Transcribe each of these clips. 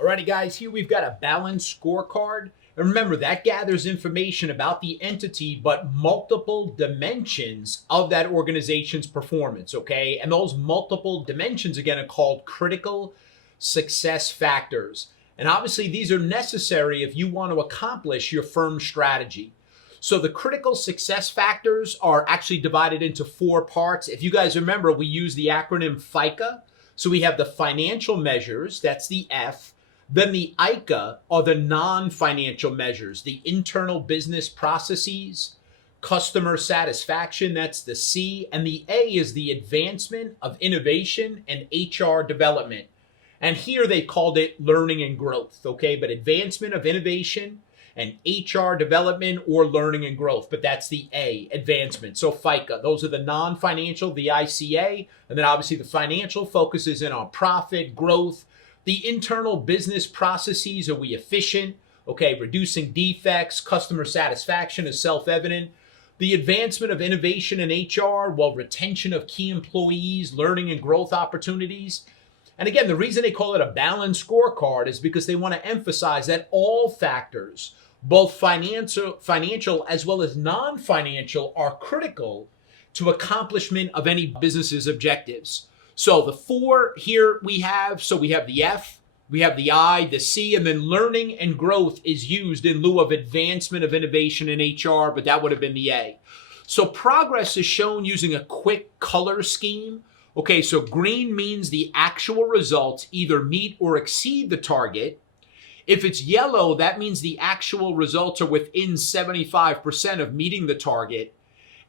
Alrighty, guys, here we've got a balanced scorecard. And remember, that gathers information about the entity, but multiple dimensions of that organization's performance, okay? And those multiple dimensions, again, are called critical success factors. And obviously, these are necessary if you want to accomplish your firm's strategy. So the critical success factors are actually divided into four parts. If you guys remember, we use the acronym FICA. So we have the financial measures, that's the F. Then the ICA are the non-financial measures, the internal business processes, customer satisfaction, that's the C. And the A is the advancement of innovation and HR development. And here they called it learning and growth, okay? But advancement of innovation and HR development or learning and growth, but that's the A, advancement. So FICA, those are the non-financial, the ICA, and then obviously the financial focuses in on profit, growth. The internal business processes, are we efficient? Okay, reducing defects, customer satisfaction is self-evident. The advancement of innovation in HR, well, retention of key employees, learning and growth opportunities. And again, the reason they call it a balanced scorecard is because they want to emphasize that all factors, both financial as well as non-financial, are critical to accomplishment of any business's objectives. So the four here we have the F, we have the I, the C, and then learning and growth is used in lieu of advancement of innovation in HR, but that would have been the A. So progress is shown using a quick color scheme. Okay, so green means the actual results either meet or exceed the target. If it's yellow, that means the actual results are within 75% of meeting the target.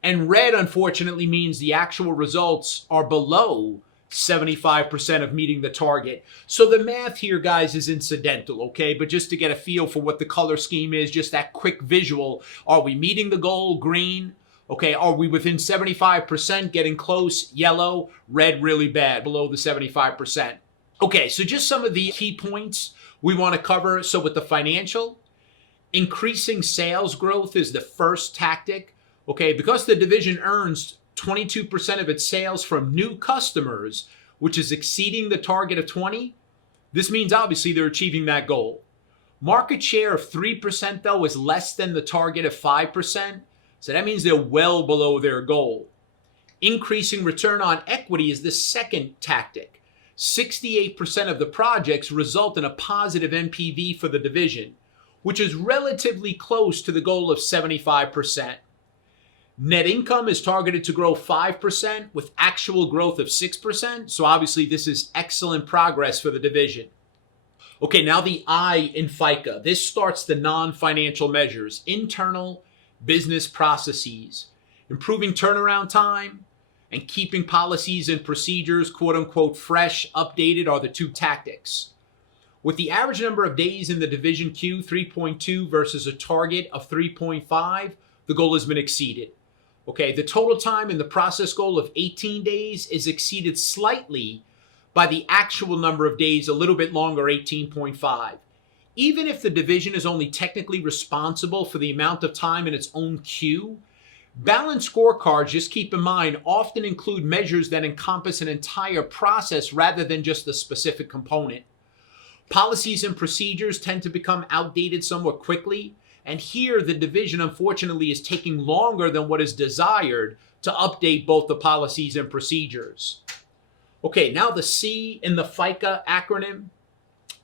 And red, unfortunately, means the actual results are below 75% of meeting the target. So the math here, guys, is incidental, okay? But just to get a feel for what the color scheme is, just that quick visual. Are we meeting the goal? Green. Okay, are we within 75%, getting close? Yellow. Red, really bad, below the 75%. Okay, so just some of the key points we want to cover. So with the financial, increasing sales growth is the first tactic. Okay, because the division earns 22% of its sales from new customers, which is exceeding the target of 20, this means obviously they're achieving that goal. Market share of 3% though is less than the target of 5%, so that means they're well below their goal. Increasing return on equity is the second tactic. 68% of the projects result in a positive NPV for the division, which is relatively close to the goal of 75%. Net income is targeted to grow 5% with actual growth of 6%. So obviously this is excellent progress for the division. Okay, now the I in FICA. This starts the non-financial measures, internal business processes, improving turnaround time, and keeping policies and procedures, quote unquote, fresh, updated are the two tactics. With the average number of days in the division Q, 3.2 versus a target of 3.5, the goal has been exceeded. Okay, the total time in the process goal of 18 days is exceeded slightly by the actual number of days, a little bit longer, 18.5. Even if the division is only technically responsible for the amount of time in its own queue, balanced scorecards, just keep in mind, often include measures that encompass an entire process rather than just a specific component. Policies and procedures tend to become outdated somewhat quickly. And here, the division, unfortunately, is taking longer than what is desired to update both the policies and procedures. Okay, now the C in the FICA acronym,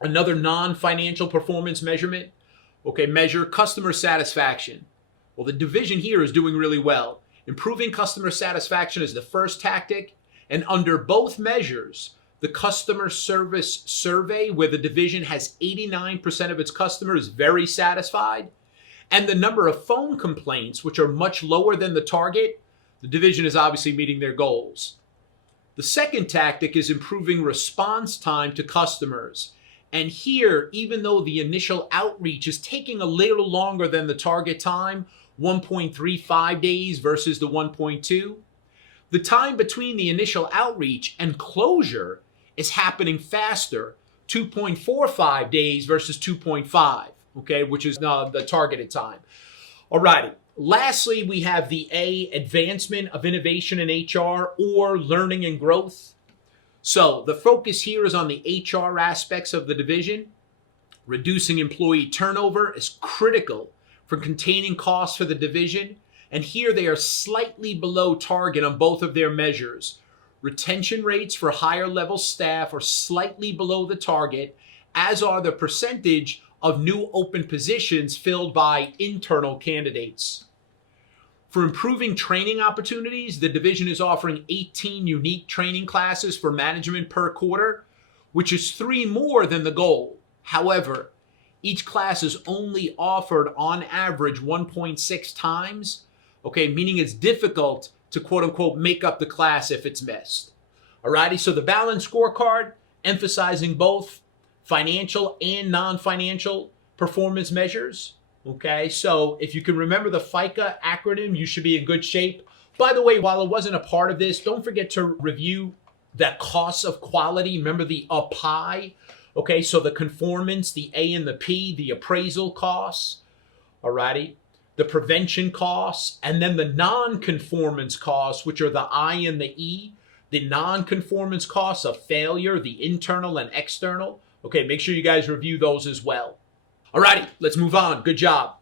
another non-financial performance measurement. Okay, measure customer satisfaction. Well, the division here is doing really well. Improving customer satisfaction is the first tactic. And under both measures, the customer service survey, where the division has 89% of its customers very satisfied, and the number of phone complaints, which are much lower than the target, the division is obviously meeting their goals. The second tactic is improving response time to customers. And here, even though the initial outreach is taking a little longer than the target time, 1.35 days versus the 1.2, the time between the initial outreach and closure is happening faster, 2.45 days versus 2.5. Okay, which is the targeted time. Alrighty. Lastly, we have the A, advancement of innovation in HR or learning and growth. So the focus here is on the HR aspects of the division. Reducing employee turnover is critical for containing costs for the division, and here they are slightly below target on both of their measures. Retention rates for higher level staff are slightly below the target, as are the percentage of new open positions filled by internal candidates. For improving training opportunities, the division is offering 18 unique training classes for management per quarter, which is 3 more than the goal. However, each class is only offered on average 1.6 times, okay, meaning it's difficult to quote unquote make up the class if it's missed. Alrighty, so the balanced scorecard emphasizing both financial and non-financial performance measures. Okay, so if you can remember the FICA acronym, you should be in good shape. By the way, while it wasn't a part of this, don't forget to review the costs of quality. Remember the API. Okay, so the conformance, the A and the P, the appraisal costs. Alrighty, the prevention costs, and then the non-conformance costs, which are the I and the E. The non-conformance costs of failure, the internal and external. Okay, make sure you guys review those as well. Alrighty, let's move on. Good job.